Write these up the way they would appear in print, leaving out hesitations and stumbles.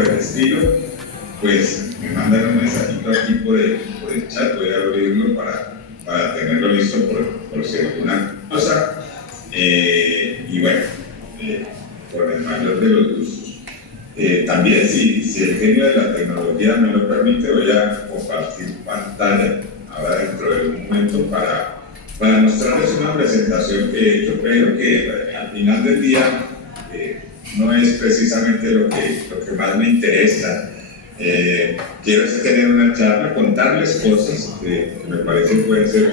por el estilo, pues me mandan un mensajito aquí por el chat, voy a abrirlo para tenerlo listo por si alguna cosa. Y bueno, con el mayor de los gustos. También, si el genio de la tecnología me lo permite, voy a compartir pantalla ahora dentro de un momento para mostrarles una presentación que he hecho, pero que al final del día no es precisamente lo que más me interesa. Quiero tener una charla, contarles cosas que me parece que pueden ser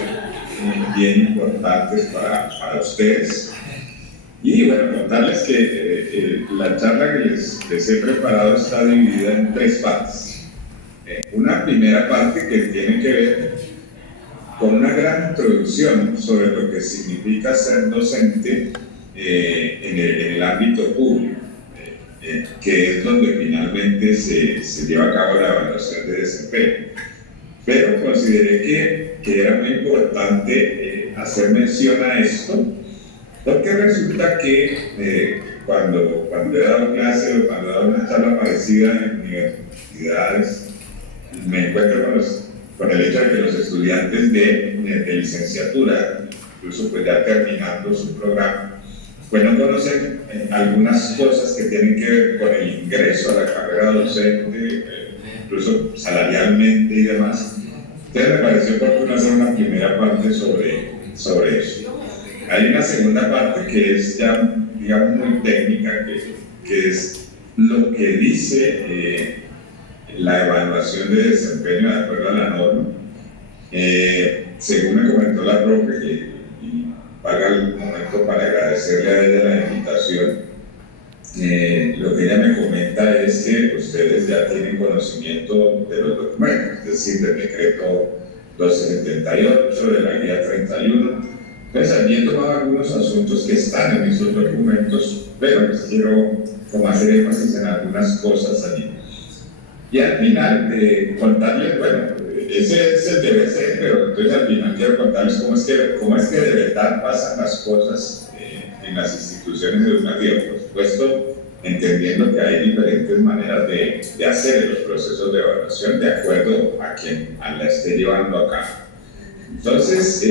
muy bien importantes para ustedes. Y bueno, contarles que la charla que les he preparado está dividida en 3 partes. Una primera parte que tiene que ver con una gran introducción sobre lo que significa ser docente en el ámbito público, que es donde finalmente se lleva a cabo la evaluación de desempeño. Pero consideré que era muy importante hacer mención a esto, porque resulta que cuando he dado clase o cuando he dado una charla parecida en universidades, me encuentro con el hecho de que los estudiantes de licenciatura, incluso pues ya terminando su programa, pues no conocen algunas cosas que tienen que ver con el ingreso a la carrera docente, incluso salarialmente y demás. Entonces me pareció oportuno hacer una primera parte sobre eso. Hay una segunda parte que es ya, digamos, muy técnica, que es lo que dice la evaluación de desempeño de acuerdo a la norma. Según me comentó la profe, y valga el momento para agradecerle a ella la invitación, lo que ella me comenta es que ustedes ya tienen conocimiento de los documentos, es decir, del decreto 1278, de la guía 31. Entonces, allí he tomado algunos asuntos que están en esos documentos, pero les quiero como hacer énfasis en algunas cosas allí. Y al final, contarles, bueno, ese es el deber ser, pero entonces al final quiero contarles cómo es que de verdad pasan las cosas en las instituciones educativas. Por supuesto, entendiendo que hay diferentes maneras de hacer los procesos de evaluación de acuerdo a quien la esté llevando a cabo. Entonces,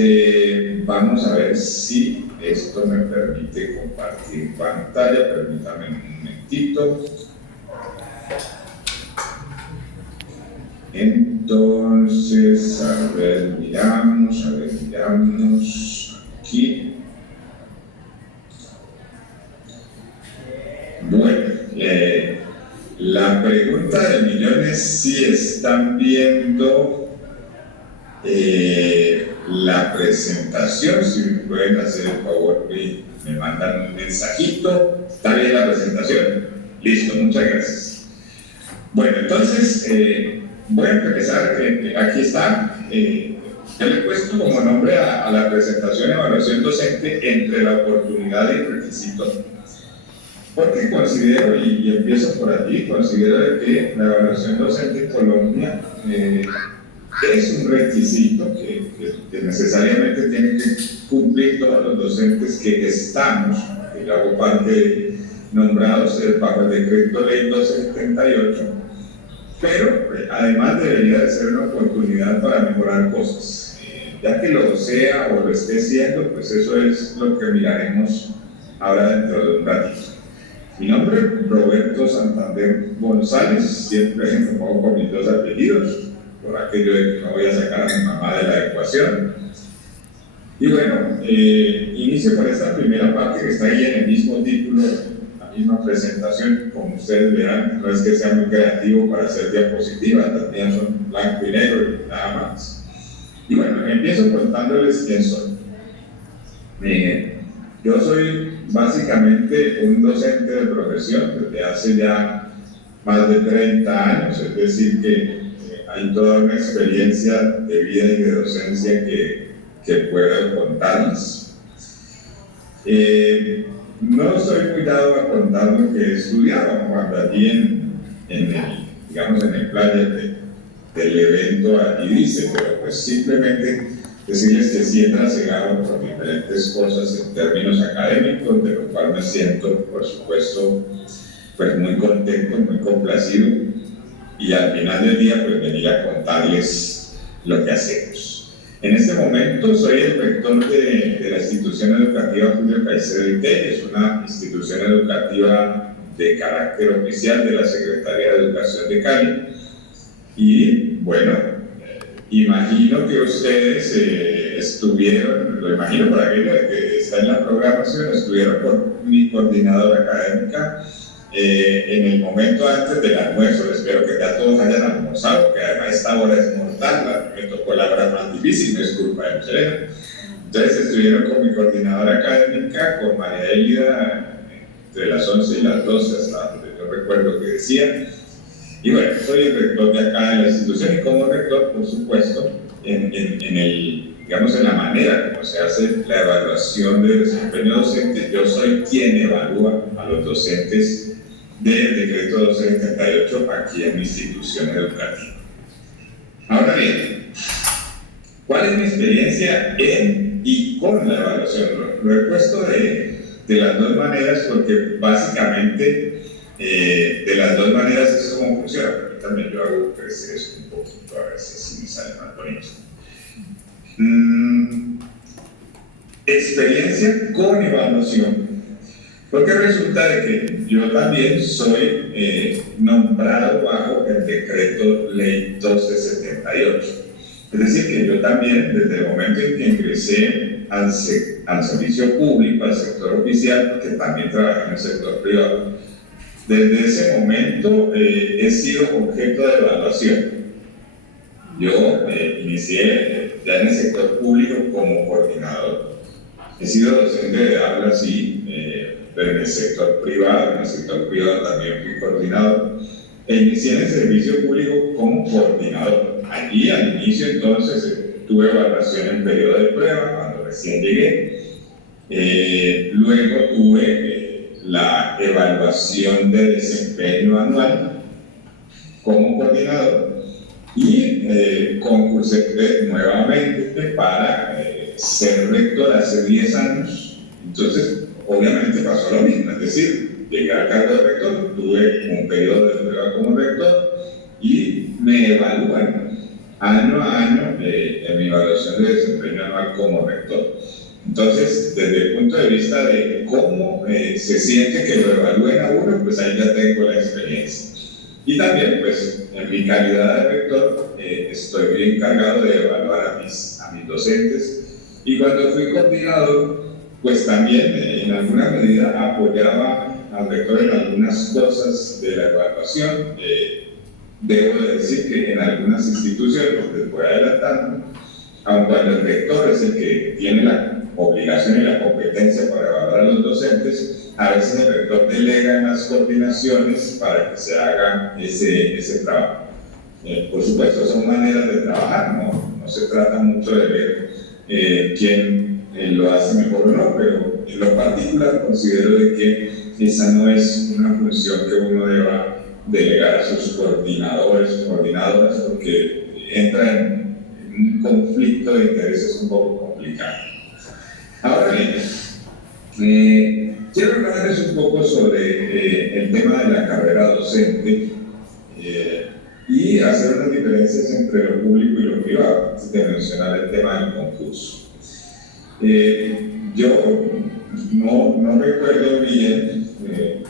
vamos a ver si esto me permite compartir pantalla. Permítanme un momentito. Entonces, a ver, miramos aquí. Bueno, la pregunta del millón es si están viendo la presentación. Si me pueden hacer el favor y me mandan un mensajito. ¿Está bien la presentación? Listo, muchas gracias. Bueno, entonces voy a empezar. Aquí está. Yo le he puesto como nombre a la presentación evaluación docente entre la oportunidad y el requisito, porque considero, y empiezo por allí, considero que la evaluación docente en Colombia es un requisito que necesariamente tienen que cumplir todos los docentes que estamos, que yo hago parte, nombrados bajo el decreto ley 1278, pero además debería de ser una oportunidad para mejorar cosas. Ya que lo sea o lo esté siendo, pues eso es lo que miraremos ahora dentro de un ratito. Mi nombre es Roberto Santander González, siempre me pongo con mis 2 apellidos, por aquello de que no voy a sacar a mi mamá de la ecuación. Y bueno, inicio por esta primera parte que está ahí en el mismo título, la misma presentación. Como ustedes verán, no es que sea muy creativo para hacer diapositivas, las mías son blanco y negro y nada más. Y bueno, empiezo contándoles quién soy. Yo soy básicamente un docente de profesión desde hace ya más de 30 años, es decir que hay toda una experiencia de vida y de docencia que puedo contarles. No soy muy dado a contar lo que he estudiado, cuando allí en el flyer del evento allí dice, pero pues simplemente decirles que sí he trasegado por diferentes cosas en términos académicos, de lo cual me siento, por supuesto, pues muy contento, muy complacido, y al final del día pues venir a contarles lo que hacemos. En este momento soy el rector de la institución educativa Julio Caicedo Itey. Es una institución educativa de carácter oficial de la Secretaría de Educación de Cali. Y bueno, imagino que ustedes estuvieron, lo imagino por aquello de que está en la programación, estuvieron con mi coordinadora académica en el momento antes del almuerzo. Espero que ya todos hayan almorzado, que además esta hora es mortal, me tocó la hora más difícil, no es culpa de Selena. Entonces estuvieron con mi coordinadora académica, con María Elida, entre las 11 y las 12, hasta donde yo recuerdo que decía. Y bueno, soy el rector de acá de la institución, y como rector, por supuesto, digamos, en la manera como se hace la evaluación del desempeño docente, yo soy quien evalúa a los docentes del decreto 1278 aquí en mi institución educativa. Ahora bien, ¿cuál es mi experiencia en y con la evaluación? Lo he puesto de las dos maneras porque básicamente de las dos maneras es como funciona. También yo hago crecer esto un poquito, a ver si así me sale más bonito. Experiencia con evaluación. Porque resulta de que yo también soy nombrado bajo el decreto ley 1278. Es decir, que yo también, desde el momento en que ingresé al servicio público, al sector oficial, porque también trabajé en el sector privado, desde ese momento he sido objeto de evaluación. Yo inicié ya en el sector público como coordinador. He sido docente de aula, sí, pero en el sector privado también fui coordinador. E inicié en el servicio público como coordinador. Allí al inicio entonces tuve evaluación en periodo de prueba, cuando recién llegué. Luego tuve la evaluación de desempeño anual como coordinador y concursé nuevamente para ser rector hace 10 años. Entonces, obviamente pasó lo mismo, es decir, llegué al cargo de rector, tuve un periodo de prueba como rector y me evalúan año a año en mi evaluación de desempeño anual como rector. Entonces, desde el punto de vista de cómo se siente que lo evalúen a uno, pues ahí ya tengo la experiencia. Y también, pues, en mi calidad de rector, estoy bien encargado de evaluar a mis docentes. Y cuando fui coordinador, pues también en alguna medida apoyaba al rector en algunas cosas de la evaluación. Debo de decir que en algunas instituciones, les voy adelantando, aun cuando el rector es el que tiene la obligación y la competencia para evaluar a los docentes, a veces el rector delega en las coordinaciones para que se haga ese trabajo. Por supuesto, son maneras de trabajar, no se trata mucho de ver quién lo hace mejor o no, pero en lo particular considero de que esa no es una función que uno deba delegar a sus coordinadores o coordinadoras, porque entra en un conflicto de intereses un poco complicado. Ahora bien, quiero hablarles un poco sobre el tema de la carrera docente y hacer unas diferencias entre lo público y lo privado, antes de mencionar el tema del concurso. Yo no recuerdo bien,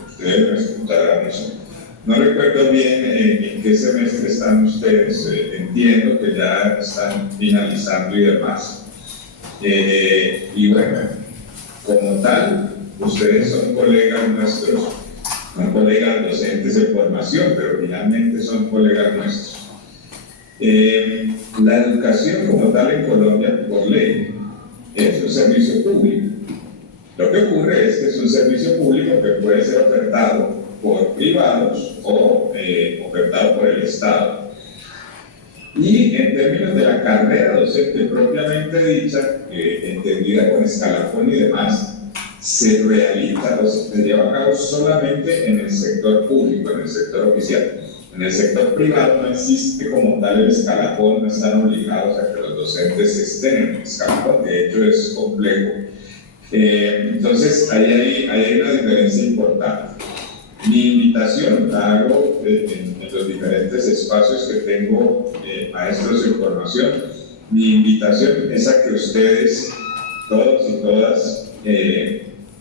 ustedes me escucharán eso, no recuerdo bien en qué semestre están ustedes, entiendo que ya están finalizando y demás. Y bueno, como tal, ustedes son colegas nuestros, son colegas docentes de formación, pero finalmente son colegas nuestros. La educación como tal en Colombia, por ley, es un servicio público. Lo que ocurre es que es un servicio público que puede ser ofertado por privados o ofertado por el Estado. Y en términos de la carrera docente propiamente dicha, entendida con escalafón y demás, se realiza o se lleva a cabo solamente en el sector público, en el sector oficial. En el sector privado no existe como tal el escalafón, no están obligados a que los docentes estén en el escalafón, de hecho es complejo. Entonces, ahí hay una diferencia importante. Mi invitación la hago en los diferentes espacios que tengo, maestros de formación. Mi invitación es a que ustedes, todos y todas,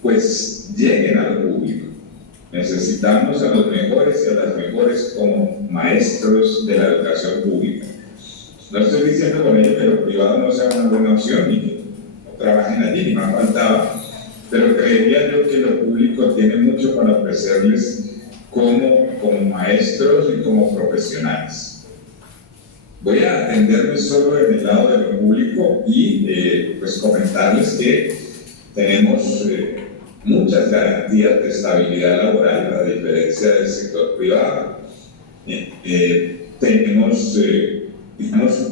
pues lleguen al público. Necesitamos a los mejores y a las mejores como maestros de la educación pública. No estoy diciendo con ello que lo privado no sea una buena opción y que no trabajen allí, ni más faltaba, pero creería yo que lo público tiene mucho para ofrecerles como maestros y como profesionales. Voy a atenderme solo en el lado de lo público y pues comentarles que tenemos muchas garantías de estabilidad laboral, a diferencia del sector privado. Tenemos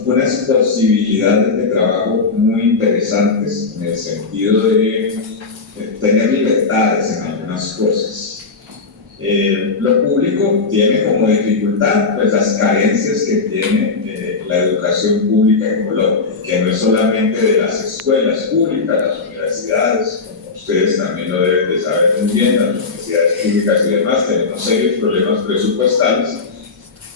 unas posibilidades de trabajo muy interesantes en el sentido de tener libertades en algunas cosas. Lo público tiene como dificultad pues las carencias que tiene la educación pública en Colombia, que no es solamente de las escuelas públicas, las universidades, como ustedes también lo deben de saber muy bien, las universidades públicas y demás, tenemos serios problemas presupuestales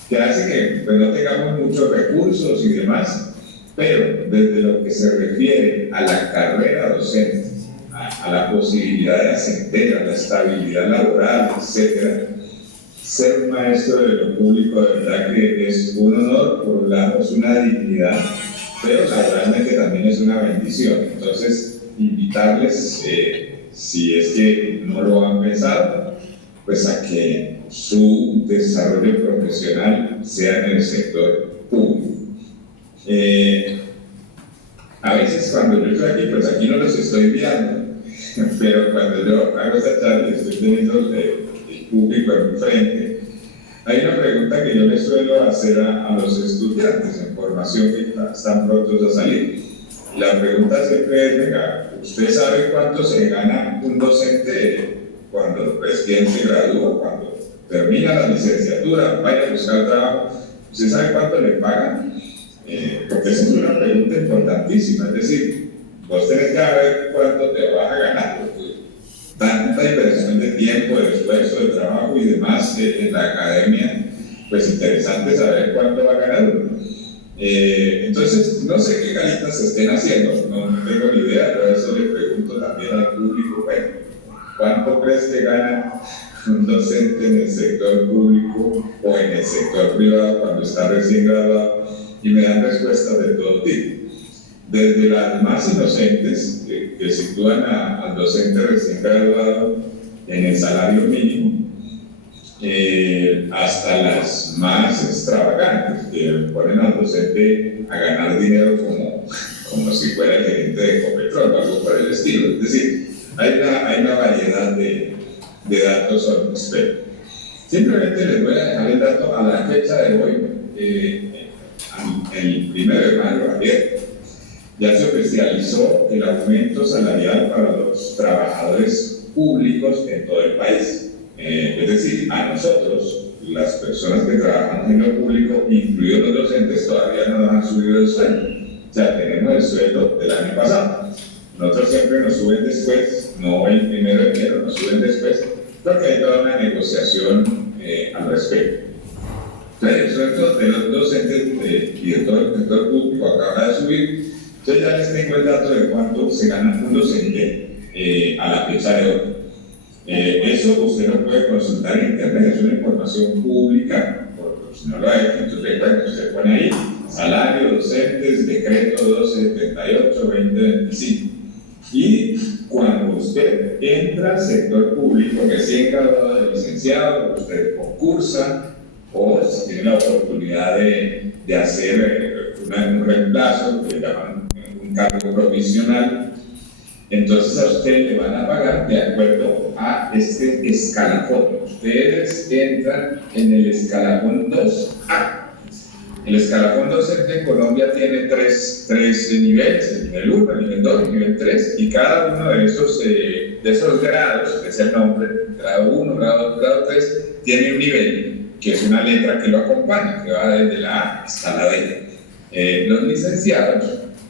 que hace que pues, no tengamos muchos recursos y demás, pero desde lo que se refiere a la carrera docente, a la posibilidad de ascender, a la estabilidad laboral, etc. Ser un maestro de lo público de verdad que es un honor, por un lado es una dignidad, pero laboralmente también es una bendición. Entonces, invitarles, si es que no lo han pensado, pues a que su desarrollo profesional sea en el sector público. A veces cuando yo estoy aquí, pues aquí no los estoy viendo, pero cuando yo hago esta charla y estoy teniendo el público enfrente, hay una pregunta que yo les suelo hacer a los estudiantes en formación que están prontos a salir. La pregunta siempre es, venga, ¿usted sabe cuánto se gana un docente cuando recién se gradúa, cuando termina la licenciatura, vaya a buscar trabajo? ¿Usted sabe cuánto le pagan? Porque esa es una pregunta importantísima, es decir, vos tenés que saber cuánto te vas a ganar, porque tanta inversión de tiempo, de esfuerzo, de trabajo y demás en la academia, pues interesante saber cuánto va a ganar uno. Entonces, no sé qué calitas estén haciendo, no tengo ni idea, pero eso le pregunto también al público, bueno, ¿cuánto crees que gana un docente en el sector público o en el sector privado cuando está recién graduado? Y me dan respuestas de todo tipo. Desde las más inocentes, que sitúan al docente recién graduado en el salario mínimo, hasta las más extravagantes, que ponen al docente a ganar dinero como si fuera el gerente de Ecopetrol o algo por el estilo. Es decir, hay una variedad de datos al respecto. Simplemente les voy a dejar el dato a la fecha de hoy. El 1 de mayo, ayer, ya se oficializó el aumento salarial para los trabajadores públicos en todo el país. Es decir, a nosotros, las personas que trabajamos en lo público, incluidos los docentes, todavía no nos han subido el sueldo. O sea, tenemos el sueldo del año pasado. Nosotros siempre nos suben después, no el 1 de enero, nos suben después, porque hay toda una negociación al respecto. El sueldo de los docentes y de todo el sector público acaba de subir. Entonces ya les tengo el dato de cuánto se gana un docente a la fecha de hoy. Eso usted lo puede consultar en internet, es una información pública, si no lo ha hecho, entonces usted pone ahí salario docentes, decreto 1278-2025. Y cuando usted entra al sector público, recién graduado de licenciado, usted concursa, o si tiene la oportunidad de hacer un reemplazo, que le llaman un cargo provisional, entonces a usted le van a pagar de acuerdo a este escalafón. Ustedes entran en el escalafón 2A. El escalafón docente en Colombia tiene tres niveles, el nivel 1, el nivel 2, el nivel 3, y cada uno de esos grados, que es el nombre, grado 1, grado 2, grado 3, tiene un nivel, que es una letra que lo acompaña, que va desde la A hasta la D. Los licenciados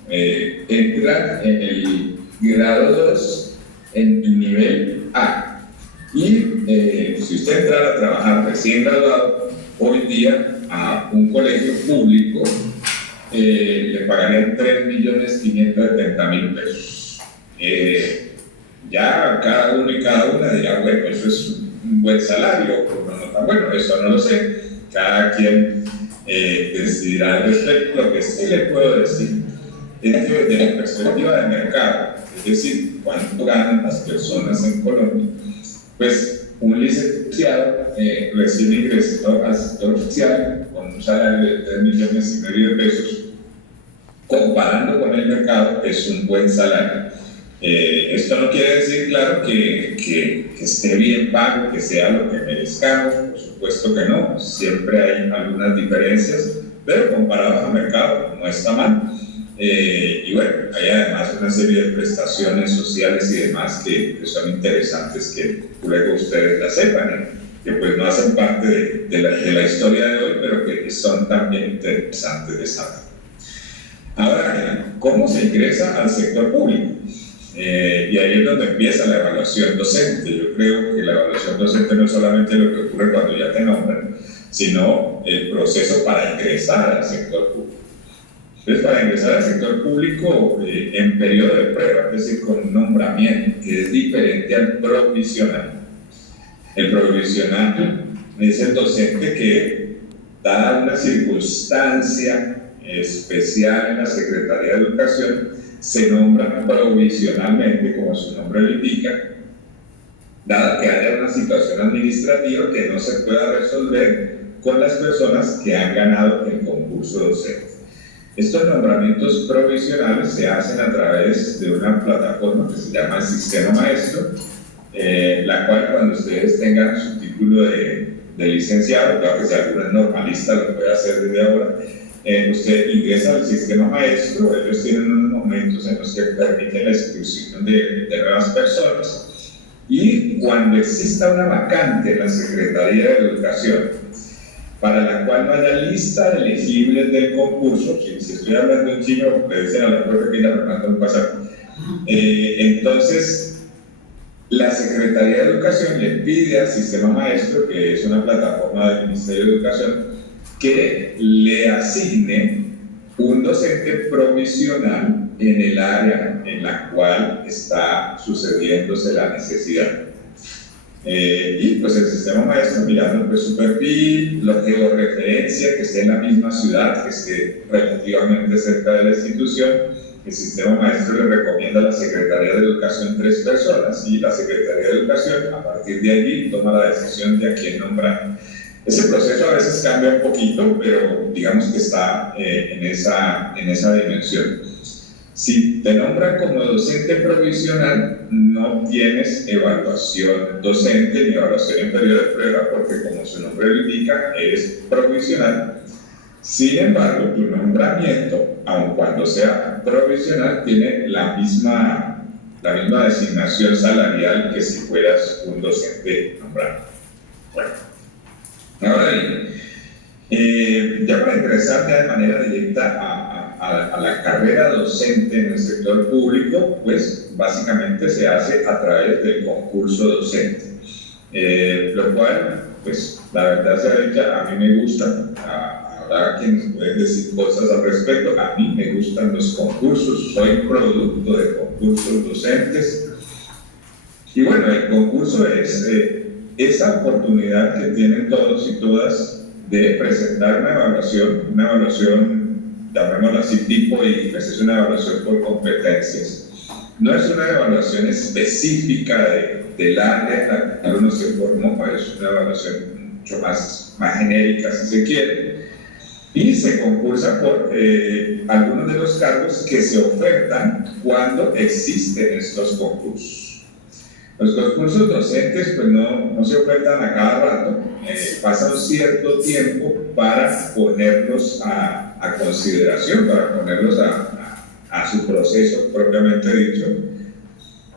entran en el grado 2 en el nivel A. Y si usted entrara a trabajar recién graduado, hoy día a un colegio público, le pagarían 3.570.000 pesos. Ya cada uno y cada una dirá, bueno, eso es un buen salario, o no tan bueno, eso no lo sé. Cada quien decidirá al respecto. Lo que sí le puedo decir es que desde la perspectiva de mercado, es decir, cuánto ganan las personas en Colombia, pues un licenciado recibe ingreso al sector oficial con un salario de 3,5 millones de pesos. Comparando con el mercado, es un buen salario. Esto no quiere decir, claro, que esté bien pago, que sea lo que merezcamos, por supuesto que no, siempre hay algunas diferencias, pero comparado al mercado no está mal. Y bueno, hay además una serie de prestaciones sociales y demás que son interesantes, que luego ustedes la sepan, que pues no hacen parte de la historia de hoy, pero que son también interesantes de saber. Ahora, ¿cómo se ingresa al sector público? Y ahí es donde empieza la evaluación docente. Yo creo que la evaluación docente no es solamente lo que ocurre cuando ya te nombran, sino el proceso para ingresar al sector público. Entonces, para ingresar al sector público en periodo de prueba, es decir, con un nombramiento, que es diferente al provisional. El provisional es el docente que, dada una circunstancia especial en la Secretaría de Educación, se nombra provisionalmente, como su nombre lo indica, dada que haya una situación administrativa que no se pueda resolver con las personas que han ganado el concurso docente. Estos nombramientos provisionales se hacen a través de una plataforma que se llama el Sistema Maestro, la cual, cuando ustedes tengan su título de licenciado, claro que si alguno es normalista lo puede hacer desde ahora, usted ingresa al Sistema Maestro. Ellos tienen unos momentos en los que permiten la inscripción de nuevas personas, y cuando exista una vacante en la Secretaría de Educación para la cual no haya lista de elegibles del concurso, si estoy hablando en chino, le dicen a la profe que ya me mandó un pasaje, entonces la Secretaría de Educación le pide al Sistema Maestro, que es una plataforma del Ministerio de Educación, que le asigne un docente provisional en el área en la cual está sucediéndose la necesidad. Y pues el Sistema Maestro, mirando pues su perfil, la georreferencia, que esté en la misma ciudad, que esté relativamente cerca de la institución, el Sistema Maestro le recomienda a la Secretaría de Educación 3 personas, y la Secretaría de Educación, a partir de allí, toma la decisión de a quién nombrar. Ese proceso a veces cambia un poquito, pero digamos que está en esa dimensión. Si te nombran como docente provisional, no tienes evaluación docente ni evaluación en periodo de prueba, porque, como su nombre lo indica, eres provisional. Sin embargo, tu nombramiento, aun cuando sea provisional, tiene la misma designación salarial que si fueras un docente nombrado. Bueno, ahora bien, ya para ingresar ya de manera directa a la carrera docente en el sector público, pues básicamente se hace a través del concurso docente, lo cual, pues la verdad sea dicha, a mí me gusta. Habrá quienes pueden decir cosas al respecto. A mí me gustan los concursos, soy producto de concursos docentes. Y bueno, el concurso es esa oportunidad que tienen todos y todas de presentar una evaluación, llamémosla así, tipo, y pues es una evaluación por competencias. No es una evaluación específica del área en la que uno se formó, es una evaluación mucho más genérica, si se quiere, y se concursa por algunos de los cargos que se ofertan cuando existen estos concursos. Los concursos docentes pues no se ofertan a cada rato, pasa un cierto tiempo para ponerlos a consideración, para ponerlos a su proceso propiamente dicho,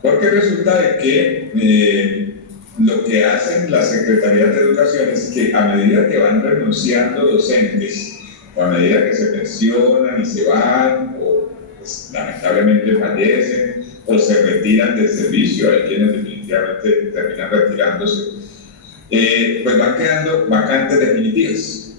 porque resulta de que lo que hacen las secretarías de educación es que, a medida que van renunciando docentes, o a medida que se pensionan y se van, o pues, lamentablemente fallecen o se retiran del servicio, hay quienes definitivamente terminan retirándose, pues van quedando vacantes definitivas.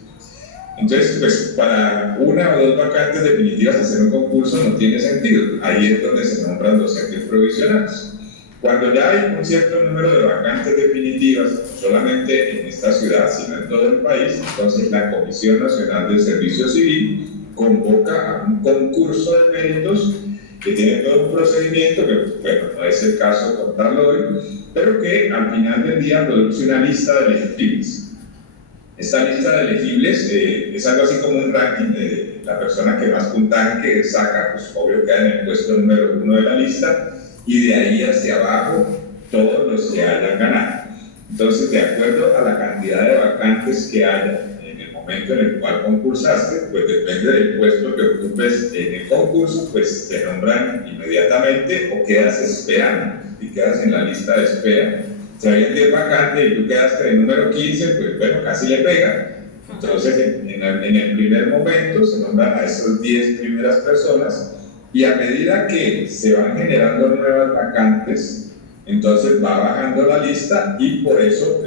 Entonces, pues para una o dos vacantes definitivas hacer un concurso no tiene sentido. Ahí es donde se nombran docentes provisionales. Cuando ya hay un cierto número de vacantes definitivas, no solamente en esta ciudad, sino en todo el país, entonces la Comisión Nacional del Servicio Civil convoca a un concurso de méritos que tiene todo un procedimiento que, bueno, no es el caso contarlo hoy, pero que al final del día produce una lista de elegibles. Esta lista de elegibles es algo así como un ranking de la persona que más puntaje que saca, pues obvio queda en el puesto número 1 de la lista, y de ahí hacia abajo todos los que hayan ganado. Entonces, de acuerdo a la cantidad de vacantes que haya en el momento en el cual concursaste, pues depende del puesto que ocupes en el concurso, pues te nombran inmediatamente o quedas esperando y quedas en la lista de espera. Si hay 10 vacantes y tú quedaste en el número 15, pues bueno, casi le pega. Entonces, en el primer momento se nombran a esas 10 primeras personas, y a medida que se van generando nuevas vacantes, entonces va bajando la lista, y por eso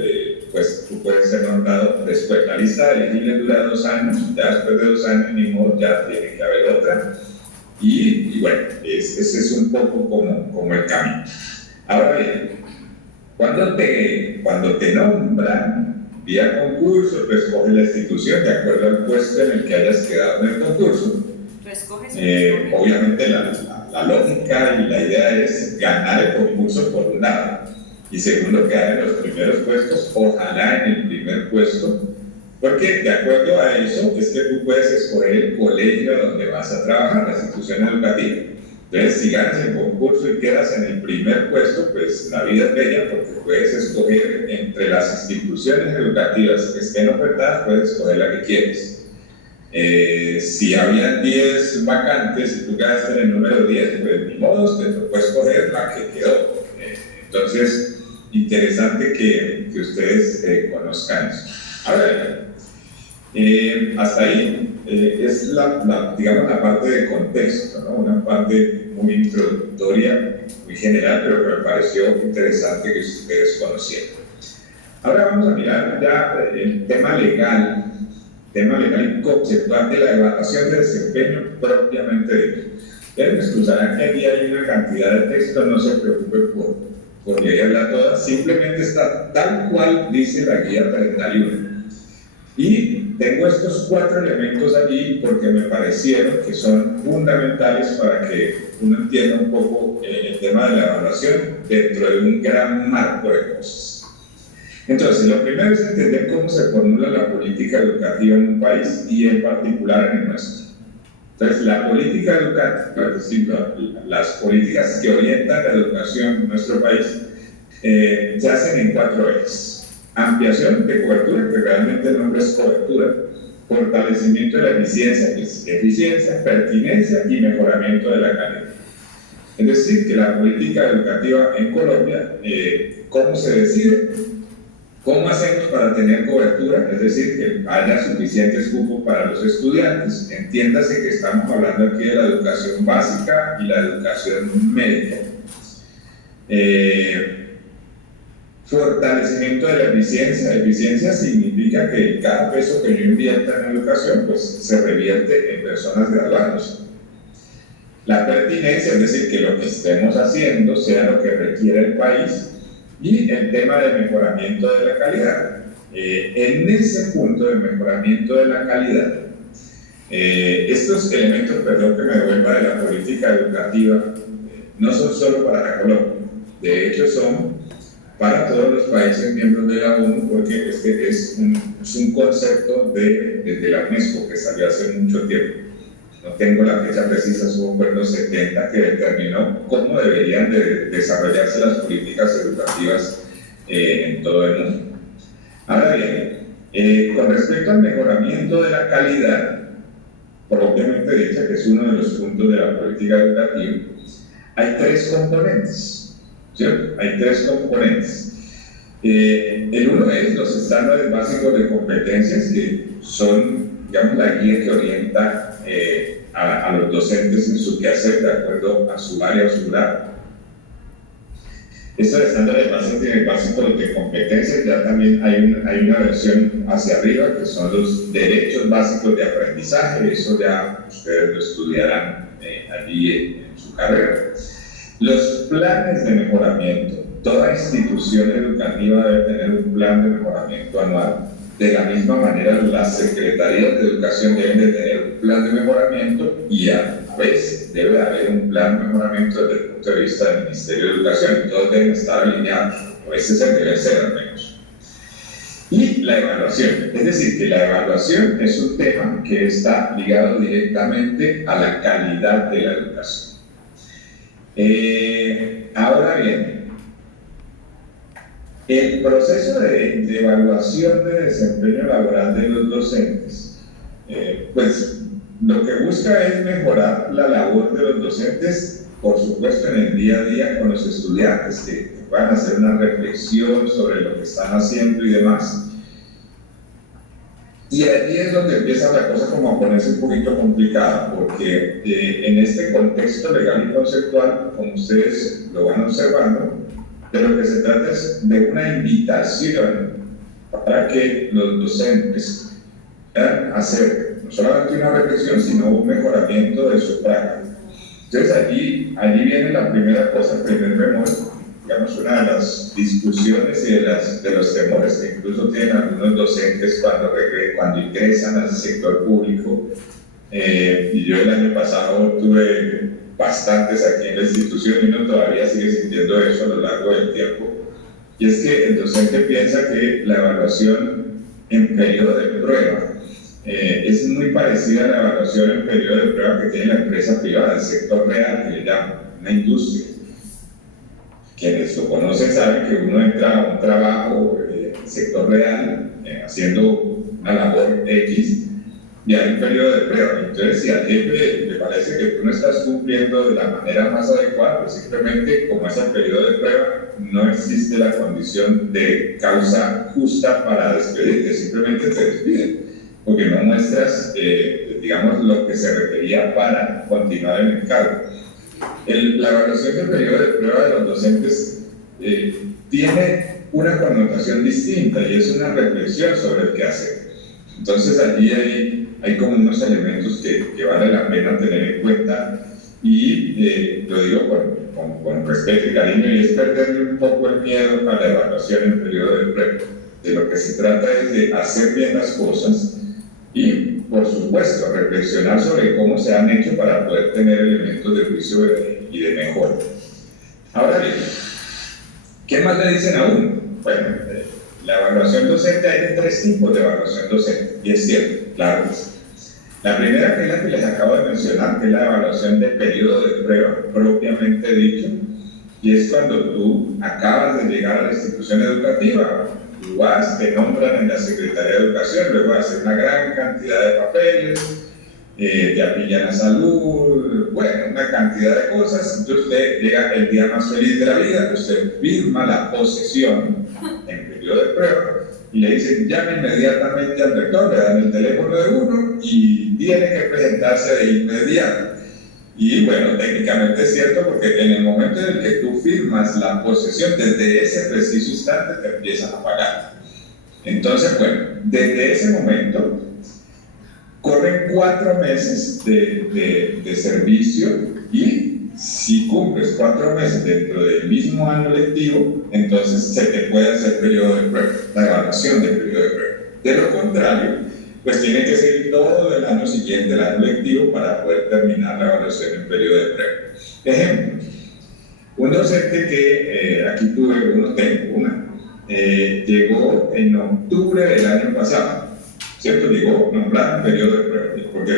pues tú puedes ser nombrado después. La lista de elegibles dura 2 años, ya después de 2 años ni modo, ya tiene que haber otra, y bueno, ese es un poco como el camino. Ahora bien, cuando te nombran vía concurso, tú escoges la institución de acuerdo al puesto en el que hayas quedado en el concurso. Obviamente la lógica y la idea es ganar el concurso por un lado, y segundo, quedar en los primeros puestos, ojalá en el primer puesto, porque de acuerdo a eso es que tú puedes escoger el colegio donde vas a trabajar, la institución educativa. Entonces, si ganas el concurso y quedas en el primer puesto, pues la vida es bella, porque puedes escoger entre las instituciones educativas que estén ofertadas, puedes escoger la que quieres. Si había 10 vacantes y tú quedaste en el número 10, pues ni modo, te puedes escoger la que quedó. Entonces, interesante que ustedes conozcan eso. Ahora, hasta ahí es digamos, la parte de contexto, ¿no? Una parte muy introductoria, muy general, pero que me pareció interesante que ustedes conocieran. Ahora vamos a mirar ya el tema legal y conceptual de la evaluación de desempeño propiamente dicho. Ya me excusarán que aquí hay una cantidad de texto, no se preocupen por leerla toda, simplemente está tal cual dice la guía 31. Y tengo estos 4 elementos allí porque me parecieron que son fundamentales para que uno entienda un poco el tema de la evaluación dentro de un gran marco de cosas. Entonces, lo primero es entender cómo se formula la política educativa en un país y en particular en el nuestro. Entonces, la política educativa, es decir, las políticas que orientan la educación en nuestro país, se hacen en 4 ejes. Ampliación de cobertura, que realmente el nombre es cobertura, fortalecimiento de la eficiencia, que es eficiencia, pertinencia y mejoramiento de la calidad. Es decir, que la política educativa en Colombia, ¿cómo se decide? ¿Cómo hacemos para tener cobertura? Es decir, que haya suficientes cupos para los estudiantes. Entiéndase que estamos hablando aquí de la educación básica y la educación médica. Fortalecimiento de la eficiencia. Eficiencia significa que cada peso que yo invierta en educación, pues se revierte en personas graduadas. La pertinencia, es decir, que lo que estemos haciendo sea lo que requiere el país. Y el tema de mejoramiento de la calidad. En ese punto de mejoramiento de la calidad, estos elementos, perdón que me devuelva de la política educativa, no son solo para Colombia, de hecho son para todos los países miembros de la ONU, porque este es un concepto desde la UNESCO que salió hace mucho tiempo. No tengo la fecha precisa, supongo que en los 70, que determinó cómo deberían de desarrollarse las políticas educativas en todo el mundo. Ahora bien, con respecto al mejoramiento de la calidad, propiamente dicha, que es uno de los puntos de la política educativa, hay 3 componentes, ¿cierto? Hay 3 componentes. El uno es los estándares básicos de competencias, que son, digamos, la guía que orienta a los docentes en su quehacer de acuerdo a su área o su grado. Estos estándares básicos de competencias, ya también hay una versión hacia arriba, que son los derechos básicos de aprendizaje. Eso ya ustedes lo estudiarán allí en su carrera. Los planes de mejoramiento. Toda institución educativa debe tener un plan de mejoramiento anual. De la misma manera, las secretarías de educación deben de tener un plan de mejoramiento y a la vez debe haber un plan de mejoramiento desde el punto de vista del Ministerio de Educación, y todos deben estar alineados, o ese debe ser al menos. Y la evaluación, es decir, que la evaluación es un tema que está ligado directamente a la calidad de la educación. Ahora bien, el proceso de evaluación de desempeño laboral de los docentes, pues lo que busca es mejorar la labor de los docentes, por supuesto en el día a día con los estudiantes, que puedan hacer una reflexión sobre lo que están haciendo y demás. Y allí es donde empieza la cosa como a ponerse un poquito complicada, porque en este contexto legal y conceptual, como ustedes lo van observando, de lo que se trata es de una invitación para que los docentes puedan hacer no solamente una reflexión, sino un mejoramiento de su práctica. Entonces allí viene la primera cosa, el primer remor, digamos, una de las discusiones y de los temores que incluso tienen algunos docentes cuando ingresan al sector público. Y yo el año pasado tuve bastantes aquí en la institución y uno todavía sigue sintiendo eso a lo largo del tiempo. Y es que el docente piensa que la evaluación en periodo de prueba es muy parecida a la evaluación en periodo de prueba que tiene la empresa privada, el sector real, que le llaman, una industria. Quienes lo conocen saben que uno entra a un trabajo en el sector real haciendo una labor X y hay un periodo de prueba. Entonces, si al jefe le parece que tú no estás cumpliendo de la manera más adecuada, pues simplemente, como es el periodo de prueba, no existe la condición de causa justa para despedirte, simplemente te despiden, porque no muestras, digamos, lo que se requería para continuar en el cargo. La evaluación del periodo de prueba de los docentes tiene una connotación distinta y es una reflexión sobre el quehacer. Entonces allí hay como unos elementos que vale la pena tener en cuenta y lo digo con respeto y cariño, y es perderle un poco el miedo a la evaluación en periodo de prueba. De lo que se trata es de hacer bien las cosas y, por supuesto, reflexionar sobre cómo se han hecho para poder tener elementos de juicio y de mejora. Ahora bien, ¿qué más le dicen a uno? Bueno, la evaluación docente, hay de 3 tipos de evaluación docente, y es cierto, claro que sí. La primera, que es la que les acabo de mencionar, que es la evaluación de periodo de prueba, propiamente dicho, y es cuando tú acabas de llegar a la institución educativa, tú vas, te nombran en la Secretaría de Educación, luego de hacer una gran cantidad de papeles, te apillan a salud, bueno, una cantidad de cosas. Entonces usted llega el día más feliz de la vida, usted firma la posesión en periodo de prueba y le dicen, llame inmediatamente al rector, le dan el teléfono de uno y tiene que presentarse de inmediato. Y bueno, técnicamente es cierto, porque en el momento en el que tú firmas la posesión, desde ese preciso instante te empiezan a pagar. Entonces, bueno, desde ese momento corren 4 meses de servicio, y si cumples 4 meses dentro del mismo año lectivo, entonces se te puede hacer periodo de prueba, la evaluación del periodo de prueba. De lo contrario, pues tiene que seguir todo el año siguiente, el año lectivo, para poder terminar la evaluación en periodo de prueba. Ejemplo, un docente que aquí tengo una, llegó en octubre del año pasado, ¿cierto? Llegó nombrado en periodo de prueba, porque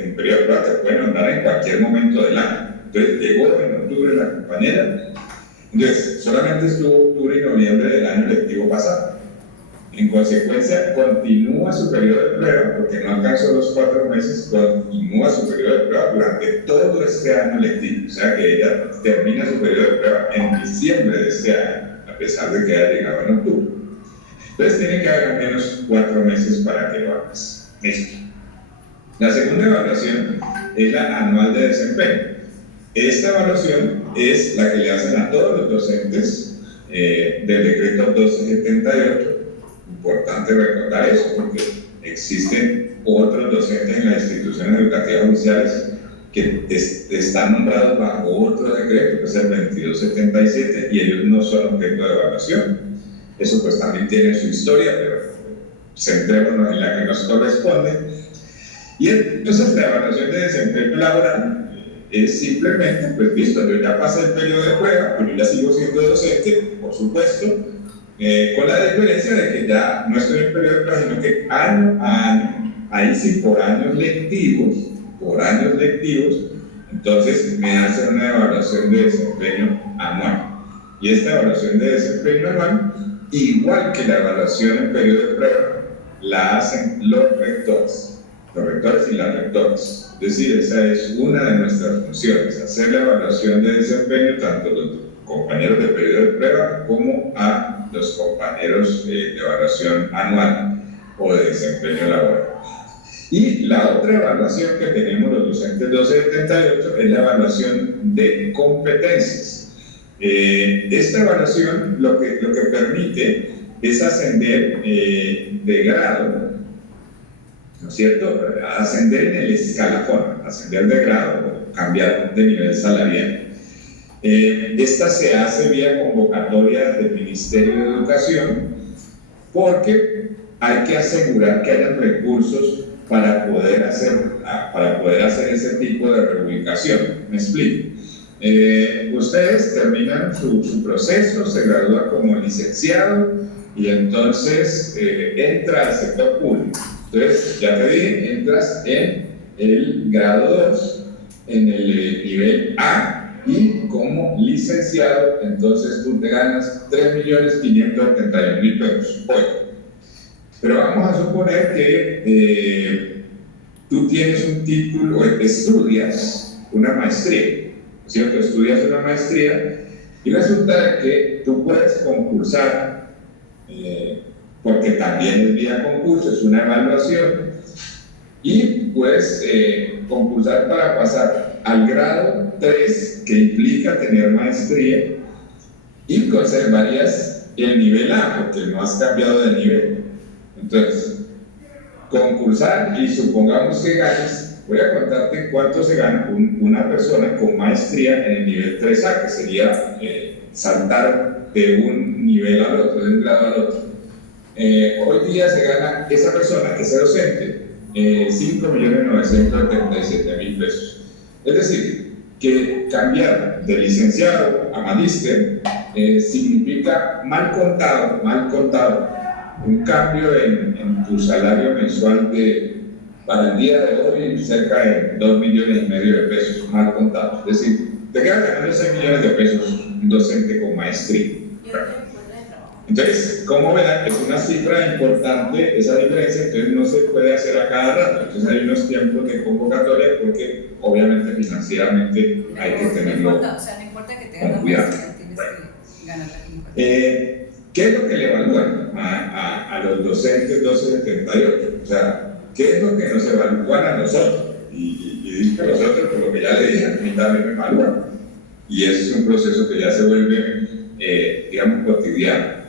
en periodo de prueba se puede nombrar en cualquier momento del año. Entonces llegó en octubre la compañera, entonces solamente estuvo octubre y noviembre del año lectivo pasado. En consecuencia, continúa su periodo de prueba, porque no alcanzó los 4 meses, continúa su periodo de prueba durante todo este año lectivo. O sea que ella termina su periodo de prueba en diciembre de este año, a pesar de que haya llegado en octubre. Entonces tiene que haber al menos 4 meses para que lo hagas. Listo. La segunda evaluación es la anual de desempeño. Esta evaluación es la que le hacen a todos los docentes del decreto 1278. Importante recordar eso, porque existen otros docentes en las instituciones educativas oficiales que están nombrados bajo otro decreto, que es el 2277, y ellos no son objeto de evaluación. Eso pues también tiene su historia, pero centrémonos en la que nos corresponde. Y entonces la evaluación de desempeño laboral es simplemente, pues listo, yo ya pasé el periodo de prueba, pero yo ya sigo siendo docente, por supuesto, con la diferencia de que ya no estoy en periodo de prueba, sino que año a año, ahí sí por años lectivos, entonces me hacen una evaluación de desempeño anual. Y esta evaluación de desempeño anual, igual que la evaluación en periodo de prueba, la hacen los rectores y las rectoras. Es decir, esa es una de nuestras funciones, hacer la evaluación de desempeño tanto a los compañeros de periodo de prueba como a los compañeros de evaluación anual o de desempeño laboral. Y la otra evaluación que tenemos los docentes 1278 es la evaluación de competencias. Esta evaluación lo que permite es ascender de grado, ¿no es cierto? Ascender en el escalafón, ascender de grado, cambiar de nivel salarial. Esta se hace vía convocatoria del Ministerio de Educación porque hay que asegurar que haya recursos para poder hacer ese tipo de reubicación. Me explico. Ustedes terminan su proceso, se gradúan como licenciado y entonces entra al sector público. Entonces, ya te dije, entras en el grado 2, en el nivel A, y como licenciado, entonces tú te ganas 3.571.000 pesos hoy. Pero vamos a suponer que tú tienes un título, estudias una maestría, ¿cierto? Estudias una maestría y resulta que tú puedes concursar, porque también es vía concurso, es una evaluación, y puedes concursar para pasar al grado 3, que implica tener maestría, y conservarías el nivel A, porque no has cambiado de nivel. Entonces, concursar y supongamos que ganes, voy a contarte cuánto se gana una persona con maestría en el nivel 3A, que sería saltar de un nivel al otro, de un grado al otro. Hoy día se gana esa persona, ese docente, 5.977.000 pesos. Es decir, que cambiar de licenciado a magíster significa mal contado, un cambio en tu salario mensual para el día de hoy cerca de 2,5 millones de pesos, mal contado. Es decir, te quedas ganando 6 millones de pesos un docente con maestría. Entonces, como verán, es una cifra importante esa diferencia, entonces no se puede hacer a cada rato. Entonces hay unos tiempos de convocatoria porque obviamente financieramente hay que tenerlo con cuidado. ¿Qué es lo que le evalúan a los docentes 1278? O sea, ¿qué es lo que nos evalúan a nosotros? Y digo que nosotros, por lo que ya le dije, a mí también me evalúan. Y eso es un proceso que ya se vuelve, digamos, cotidiano.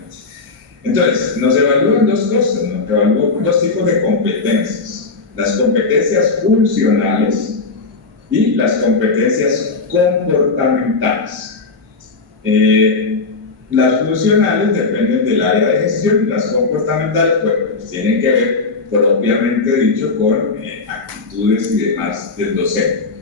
Entonces, nos evalúan dos cosas, nos evalúan dos tipos de competencias: las competencias funcionales y las competencias comportamentales. Las funcionales dependen del área de gestión y las comportamentales, pues tienen que ver, propiamente dicho, con actitudes y demás del docente.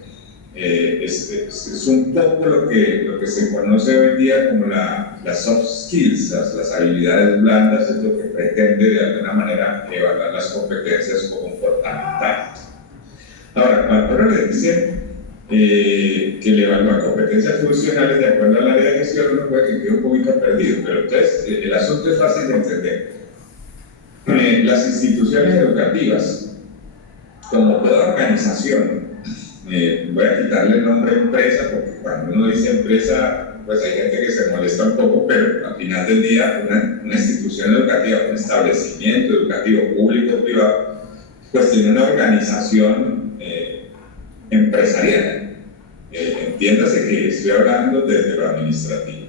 Es un poco lo que se conoce hoy en día como las soft skills, las habilidades blandas, es lo que pretende de alguna manera evaluar las competencias comportamentales. Ahora, cuando le dicen que le evalúan competencias funcionales de acuerdo al área de gestión, uno puede que quede un poquito perdido, pero entonces el asunto es fácil de entender. Las instituciones educativas, como toda organización, voy a quitarle el nombre empresa, porque cuando uno dice empresa, pues hay gente que se molesta un poco, pero al final del día una institución educativa, un establecimiento educativo público o privado, pues tiene una organización empresarial. Entiéndase que estoy hablando desde lo administrativo.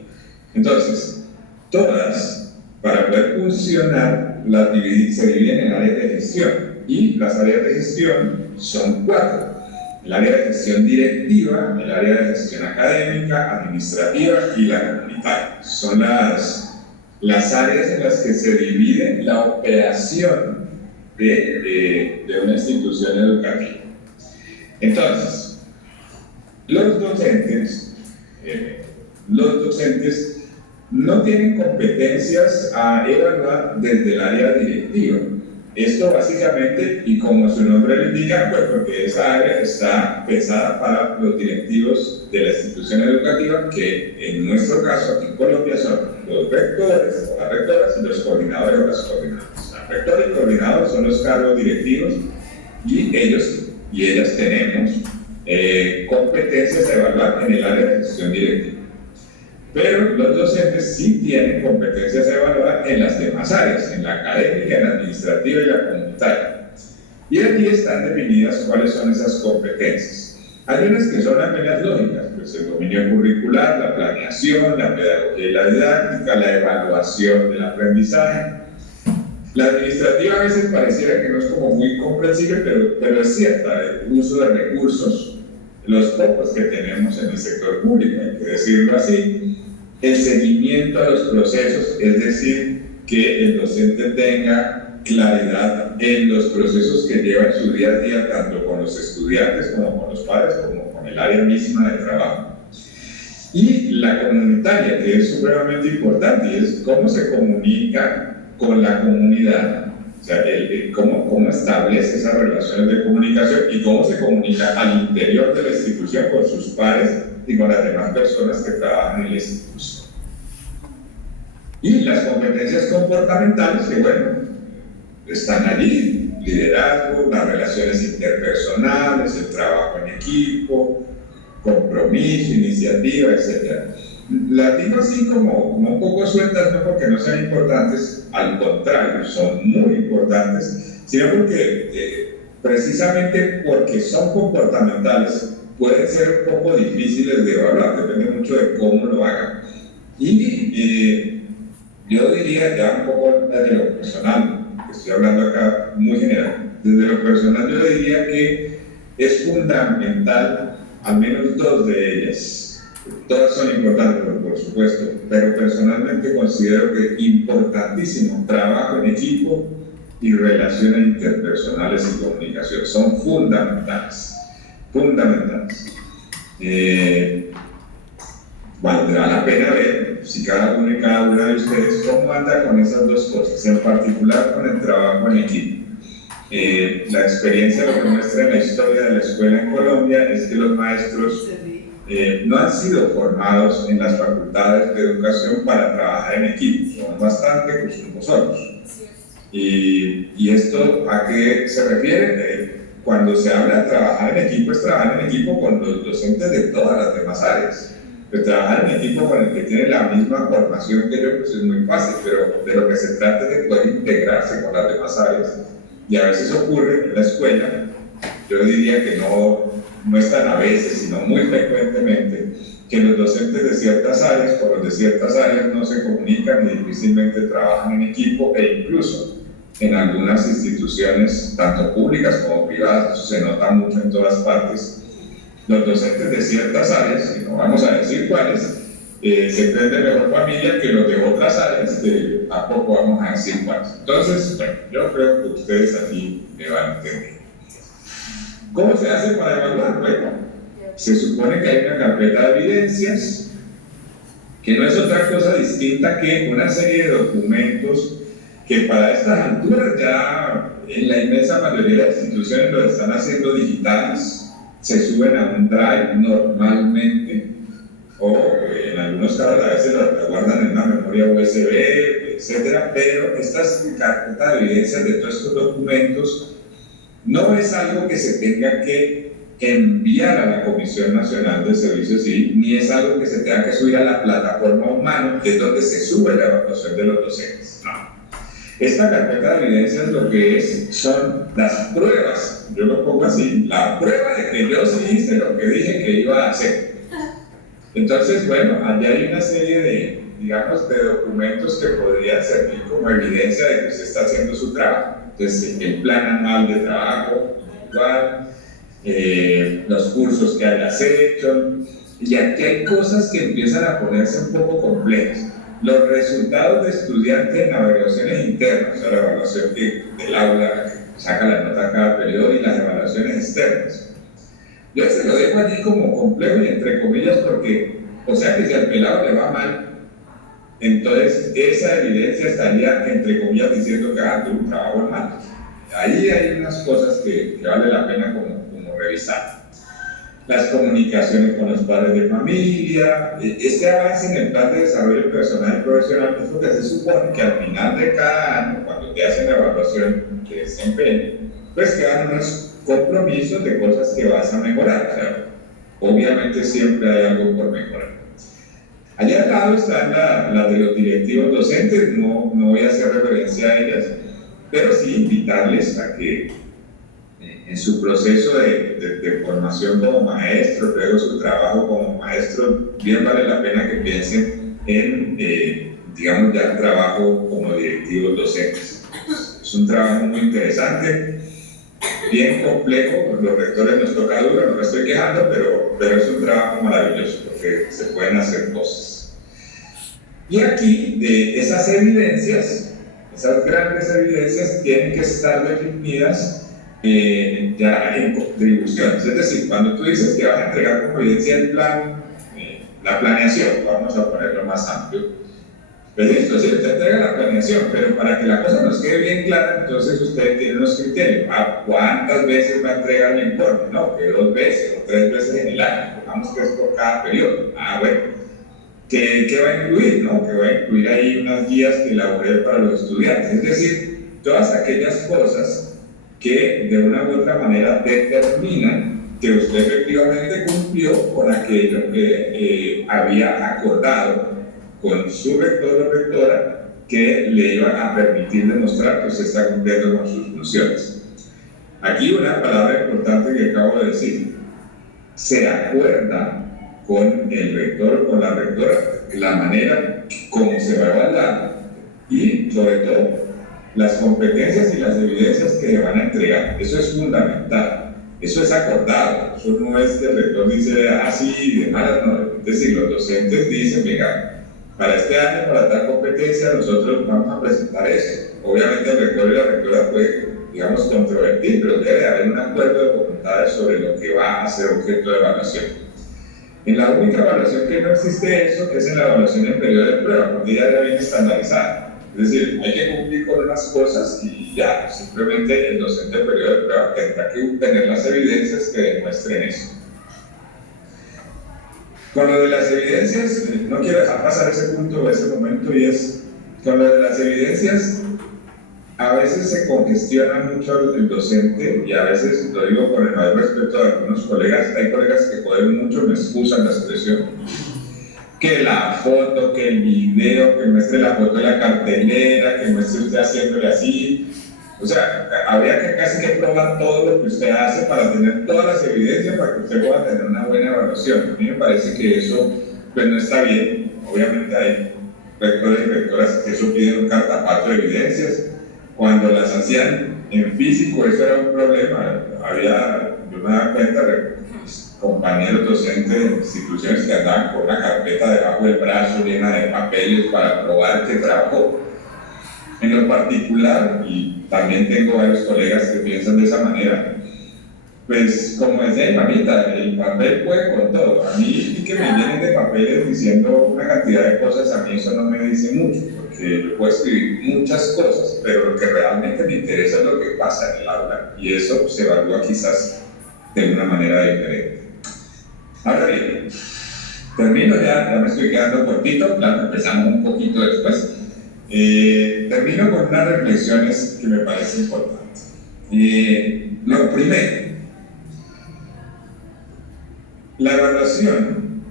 Entonces, todas, para poder funcionar, se dividen en áreas de gestión, y las áreas de gestión son 4. El área de gestión directiva, el área de gestión académica, administrativa y la comunitaria. Son las áreas en las que se divide la operación de una institución educativa. Entonces, los docentes no tienen competencias a evaluar desde el área directiva. Esto básicamente, y como su nombre lo indica, pues porque esa área está pensada para los directivos de la institución educativa, que en nuestro caso aquí en Colombia son los rectores o las rectoras y los coordinadores o las coordinadoras. El rector y coordinador son los cargos directivos, y ellos y ellas tenemos competencias a evaluar en el área de gestión directiva. Pero los docentes sí tienen competencias a evaluar en las demás áreas, en la académica, en la administrativa y la comunitaria. Y aquí están definidas cuáles son esas competencias. Hay unas que son apenas lógicas, pues el dominio curricular, la planeación, la pedagogía y la didáctica, la evaluación del aprendizaje. La administrativa a veces pareciera que no es como muy comprensible, pero es cierta, el uso de recursos, los pocos que tenemos en el sector público, hay que decirlo así. El seguimiento a los procesos, es decir, que el docente tenga claridad en los procesos que lleva en su día a día, tanto con los estudiantes como con los padres, como con el área misma de trabajo. Y la comunitaria, que es supremamente importante, y es cómo se comunica con la comunidad, o sea, cómo establece esas relaciones de comunicación y cómo se comunica al interior de la institución con sus pares y con las demás personas que trabajan en la institución. Y las competencias comportamentales, que bueno, están allí: liderazgo, las relaciones interpersonales, el trabajo en equipo, compromiso, iniciativa, etc. Las digo así como un poco sueltas, no porque no sean importantes, al contrario, son muy importantes, sino porque precisamente porque son comportamentales, pueden ser un poco difíciles de evaluar, depende mucho de cómo lo hagan. Y yo diría ya un poco desde lo personal, estoy hablando acá muy general, desde lo personal yo diría que es fundamental al menos 2 de ellas. Todas son importantes, por supuesto, pero personalmente considero que importantísimo trabajo en equipo y relaciones interpersonales y comunicación. Son fundamentales. Valdrá la pena ver si cada uno y cada una de ustedes cómo anda con esas 2 cosas, en particular con el trabajo en equipo. La experiencia lo que muestra en la historia de la escuela en Colombia es que los maestros no han sido formados en las facultades de educación para trabajar en equipo, son bastante solos. Y esto ¿a qué se refiere? Cuando se habla de trabajar en equipo, es trabajar en equipo con los docentes de todas las demás áreas. Pues trabajar en equipo con el que tiene la misma formación que yo, pues es muy fácil, pero de lo que se trata es de poder integrarse con las demás áreas. Y a veces ocurre en la escuela, yo diría que no es tan a veces, sino muy frecuentemente, que los docentes de ciertas áreas con los de ciertas áreas no se comunican y difícilmente trabajan en equipo, e incluso en algunas instituciones, tanto públicas como privadas, eso se nota mucho en todas partes, los docentes de ciertas áreas, y no vamos a decir cuáles, se creen de mejor familia que los de otras áreas, tampoco vamos a decir cuáles. Entonces, bueno, yo creo que ustedes aquí me van a entender. ¿Cómo se hace para evaluar? Bueno, se supone que hay una carpeta de evidencias, que no es otra cosa distinta que una serie de documentos que para estas alturas ya en la inmensa mayoría de las instituciones lo están haciendo digitales, se suben a un drive normalmente, o en algunos casos a veces la guardan en una memoria USB, etc. Pero estas carpetas de evidencias de todos estos documentos no es algo que se tenga que enviar a la Comisión Nacional de Servicio Civil, ni es algo que se tenga que subir a la plataforma humana, que es donde se sube la evaluación de los docentes. No. Esta carpeta de evidencias lo que es son las pruebas, yo lo pongo así, la prueba de que yo sí hice lo que dije que iba a hacer. Entonces, bueno, allá hay una serie de, digamos, de documentos que podrían servir como evidencia de que usted está haciendo su trabajo. Entonces, el plan anual de trabajo, los cursos que hayas hecho, y aquí hay cosas que empiezan a ponerse un poco complejas. Los resultados de estudiantes en evaluaciones internas, o sea, la evaluación del aula que saca la nota cada periodo, y las evaluaciones externas. Yo se lo dejo allí como complejo y entre comillas porque, o sea que si al pelado le va mal, entonces esa evidencia estaría entre comillas diciendo que tuvo un trabajo mal. Ahí hay unas cosas que vale la pena como revisar. Las comunicaciones con los padres de familia, este avance en el plan de desarrollo personal y profesional es lo que se supone que al final de cada año, cuando te hacen la evaluación de desempeño, pues quedan unos compromisos de cosas que vas a mejorar. O sea, obviamente siempre hay algo por mejorar. Allá al lado están las de los directivos docentes, no voy a hacer referencia a ellas, pero sí invitarles a que en su proceso de formación como maestro, luego su trabajo como maestro, bien vale la pena que piensen en, digamos, ya el trabajo como directivos docentes. Es un trabajo muy interesante, bien complejo, los rectores nos toca duro, no me estoy quejando, pero es un trabajo maravilloso porque se pueden hacer cosas. Y aquí, de esas evidencias, esas grandes evidencias tienen que estar definidas ya en contribuciones. Es decir, cuando tú dices que vas a entregar como evidencia el plan, la planeación, vamos a ponerlo más amplio. Pues listo, sí, usted entrega la planeación, pero para que la cosa nos quede bien clara, entonces usted tiene unos criterios. ¿Cuántas veces va a entregar el informe? No, que 2 veces o 3 veces en el año, digamos que es por cada periodo. Bueno, ¿qué va a incluir? ¿No? Que va a incluir ahí unas guías que elaboré para los estudiantes. Es decir, todas aquellas cosas que de una u otra manera determinan que usted efectivamente cumplió con aquello que había acordado con su rector o rectora que le iban a permitir demostrar que usted está cumpliendo con sus funciones. Aquí una palabra importante que acabo de decir: se acuerda con el rector o con la rectora la manera como se va a evaluar y sobre todo las competencias y las evidencias que se van a entregar. Eso es fundamental, eso es acordado, eso no es que el rector dice así de malas, no. Es decir, los docentes dicen, venga, para este año, para tal competencia, nosotros vamos a presentar eso. Obviamente el rector y la rectora puede, digamos, controvertir, pero debe haber un acuerdo de voluntades sobre lo que va a ser objeto de evaluación. En la única evaluación que no existe eso es en la evaluación en periodo de prueba, porque ya viene estandarizada. Es decir, hay que cumplir con unas cosas y ya, simplemente el docente en periodo de prueba tendrá que obtener las evidencias que demuestren eso. Con lo de las evidencias, no quiero dejar pasar ese punto o ese momento, y es, con lo de las evidencias, a veces se congestiona mucho el docente, y a veces, lo digo con el mayor respeto a algunos colegas, hay colegas que joden mucho, me excusan la expresión, que la foto, que el video, que muestre la foto de la cartelera, que muestre usted haciéndole así. O sea, habría que casi que probar todo lo que usted hace para tener todas las evidencias para que usted pueda tener una buena evaluación. A mí me parece que eso pues no está bien. Obviamente hay rectores y rectoras que eso piden un cartapacio de evidencias. Cuando las hacían en físico, eso era un problema. Yo me daba cuenta de compañeros docentes de instituciones que andaban con una carpeta debajo del brazo llena de papeles para probar que trabajó. En lo particular, y también tengo varios colegas que piensan de esa manera, pues como decía mi mamita, el papel puede con todo. A mí que me vienen de papeles diciendo una cantidad de cosas, a mí eso no me dice mucho, porque yo puedo escribir muchas cosas, pero lo que realmente me interesa es lo que pasa en el aula, y eso se evalúa quizás de una manera diferente. Ahora bien, termino ya me estoy quedando cortito, claro, empezamos un poquito después. Termino con unas reflexiones que me parecen importantes. Lo primero, la evaluación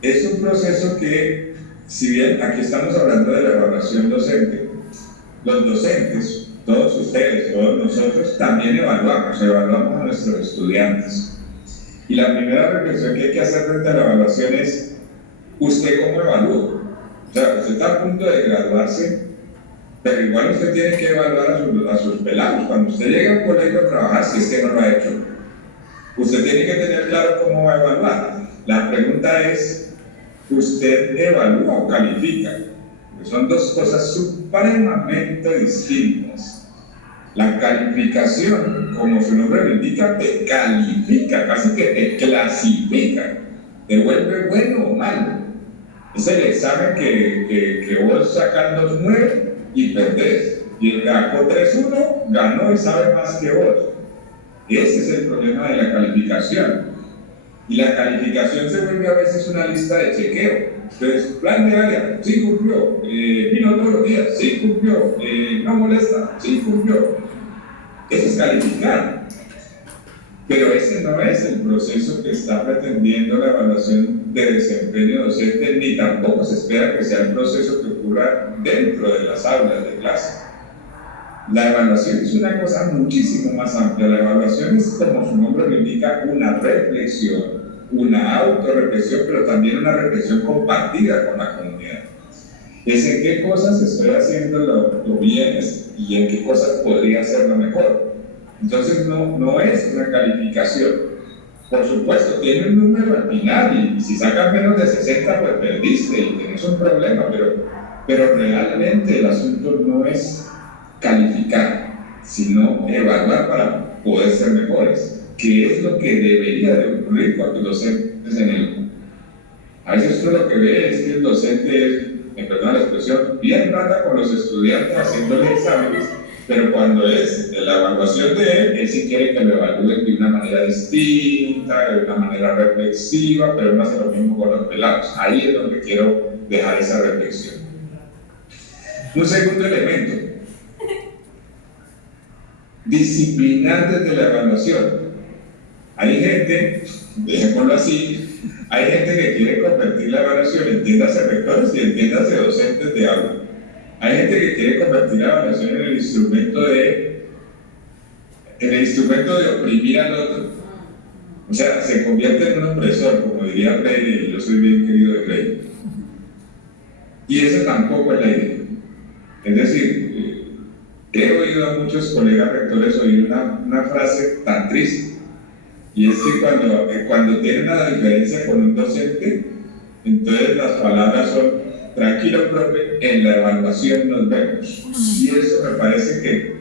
es un proceso que, si bien aquí estamos hablando de la evaluación docente, los docentes, todos ustedes, todos nosotros, también evaluamos a nuestros estudiantes. Y la primera reflexión que hay que hacer frente a la evaluación es, ¿usted cómo evalúa? O sea, usted está a punto de graduarse, pero igual usted tiene que evaluar a sus pelados. Cuando usted llega a un colegio a trabajar, si es que no lo ha hecho, usted tiene que tener claro cómo va a evaluar. La pregunta es, ¿usted evalúa o califica? Porque son dos cosas supremamente distintas. La calificación, como su nombre lo indica, te califica, casi que te clasifica, te vuelve bueno o malo. Es el examen que vos sacas 2.9 y perdés, y el que sacó 3.1 ganó y sabe más que vos. Ese es el problema de la calificación. Y la calificación se vuelve a veces una lista de chequeo. Entonces, plan de área, sí cumplió, vino todos los días, sí cumplió, no molesta, sí cumplió. Eso es calificar. Pero ese no es el proceso que está pretendiendo la evaluación de desempeño docente, ni tampoco se espera que sea el proceso que ocurra dentro de las aulas de clase. La evaluación es una cosa muchísimo más amplia. La evaluación es, como su nombre lo indica, una reflexión, una autorreflexión, pero también una reflexión compartida con la comunidad. Es en qué cosas estoy haciendo lo bien y en qué cosas podría hacerlo mejor. Entonces no es una calificación. Por supuesto, tiene un número al final y si sacas menos de 60 pues perdiste y tienes un problema, pero realmente el asunto no es calificar, sino evaluar para poder ser mejores, que es lo que debería de ocurrir cuando los docentes en el... A veces uno lo que ve es que el docente es, me perdona la expresión, bien rata con los estudiantes haciéndole exámenes, pero cuando es de la evaluación de él sí quiere que lo evalúen de una manera distinta, de una manera reflexiva, pero no hace lo mismo con los pelados. Ahí es donde quiero dejar esa reflexión. Un segundo elemento, disciplinar desde la evaluación. Hay gente, dejémoslo así, hay gente que quiere convertir la evaluación, entiéndase rectores y entiéndase docentes de aula. Hay gente que quiere convertir la evaluación en el instrumento de oprimir al otro. O sea, se convierte en un opresor, como diría Freire, y yo soy bien querido de Freire. Y eso tampoco es la idea. Es decir, he oído a muchos colegas rectores oír una frase tan triste, y es que cuando tienen una diferencia con un docente, entonces las palabras son: tranquilo, profe, en la evaluación nos vemos. Y eso me parece que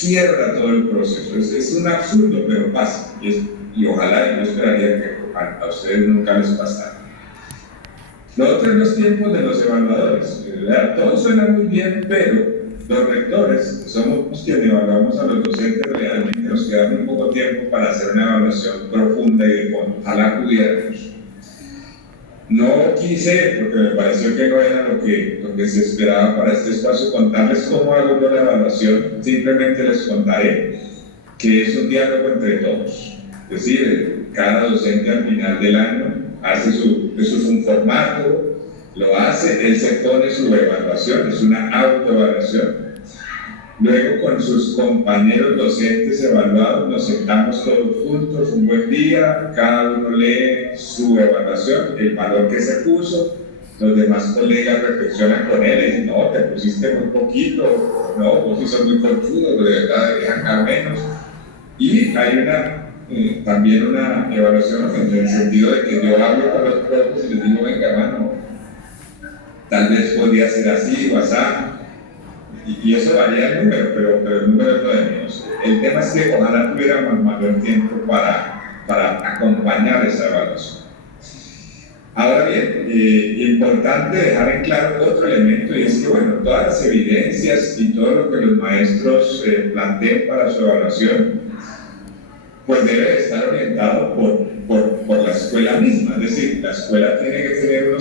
quiebra todo el proceso. Es un absurdo, pero pasa. Y ojalá, y yo esperaría que a ustedes nunca les pasara. Lo otro es los tiempos de los evaluadores. Todo suena muy bien, pero los rectores, que somos quienes evaluamos a los docentes, realmente nos queda muy poco tiempo para hacer una evaluación profunda y de fondo. Ojalá pudiéramos. No quise, porque me pareció que no era lo que se esperaba para este espacio, contarles cómo hago yo la evaluación. Simplemente les contaré que es un diálogo entre todos. Es decir, cada docente al final del año hace eso es un formato, lo hace, él se pone su evaluación, es una autoevaluación. Luego, con sus compañeros docentes evaluados, nos sentamos todos juntos, un buen día, cada uno lee su evaluación, el valor que se puso, los demás colegas reflexionan con él y dicen: no, te pusiste muy poquito, no, vos sí sos muy conchudo, de verdad dejan a menos. Y hay también una evaluación en el sentido de que yo hablo con los profes y les digo: venga, mano, tal vez podría ser así o así. Y eso varía el número, pero el número es lo de menos. El tema es que ojalá tuviéramos mayor tiempo para acompañar esa evaluación. Ahora bien, importante dejar en claro otro elemento, y es que, bueno, todas las evidencias y todo lo que los maestros planteen para su evaluación, pues debe estar orientado por la escuela misma. Es decir, la escuela tiene que tener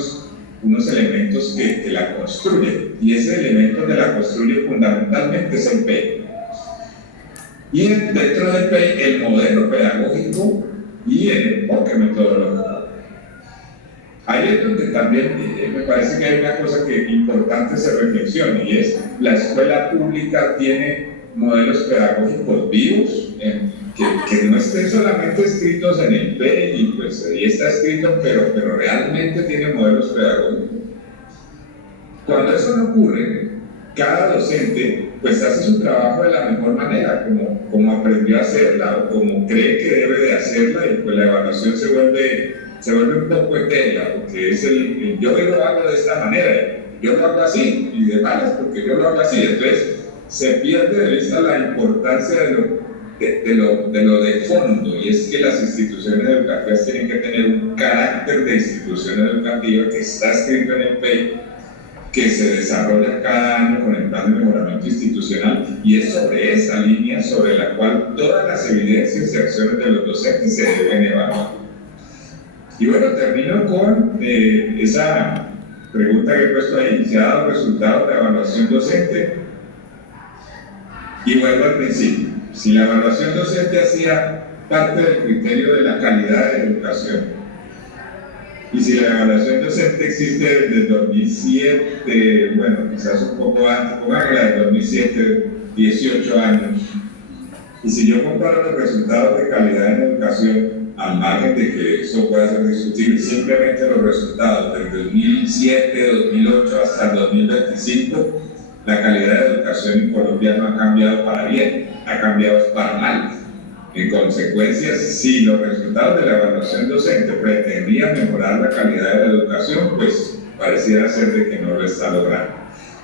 unos elementos que la construyen, y ese elemento que la construye fundamentalmente es el PEI. Y dentro del PEI, el modelo pedagógico y el enfoque metodológico. Ahí es donde también me parece que hay una cosa que importante se reflexione, y es la escuela pública tiene modelos pedagógicos vivos, que no estén solamente escritos en el PEI, y pues ahí está escrito, pero realmente tiene modelos pedagógicos. Cuando eso no ocurre, cada docente pues hace su trabajo de la mejor manera, como aprendió a hacerla o como cree que debe de hacerla, y pues la evaluación se vuelve un poco etérea, porque es yo lo hago de esta manera, yo lo hago así, y de malas porque yo lo hago así. Entonces se pierde de vista la importancia de lo de fondo, y es que las instituciones educativas tienen que tener un carácter de institución educativa que está escrito en el PEI, que se desarrolla cada año con el plan de mejoramiento institucional, y es sobre esa línea sobre la cual todas las evidencias y acciones de los docentes se deben evaluar. Y bueno, termino con esa pregunta que he puesto ahí: ¿se ha dado resultados de evaluación docente? Y vuelvo al principio: si la evaluación docente hacía parte del criterio de la calidad de educación, y si la evaluación docente existe desde el 2007, bueno, quizás un poco antes, pongámosla de 2007, 18 años, y si yo comparo los resultados de calidad en educación, al margen de que eso pueda ser discutible, simplemente los resultados desde 2007, 2008 hasta el 2025, la calidad de educación en Colombia no ha cambiado para bien, ha cambiado para mal. En consecuencia, si los resultados de la evaluación docente pretendían mejorar la calidad de la educación, pues pareciera ser de que no lo está logrando.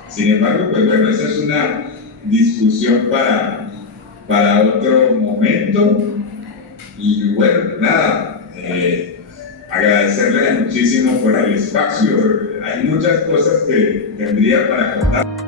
Sin embargo, pues bueno, esa es una discusión para otro momento. Y bueno, nada, agradecerles muchísimo por el espacio. Hay muchas cosas que tendría para contar.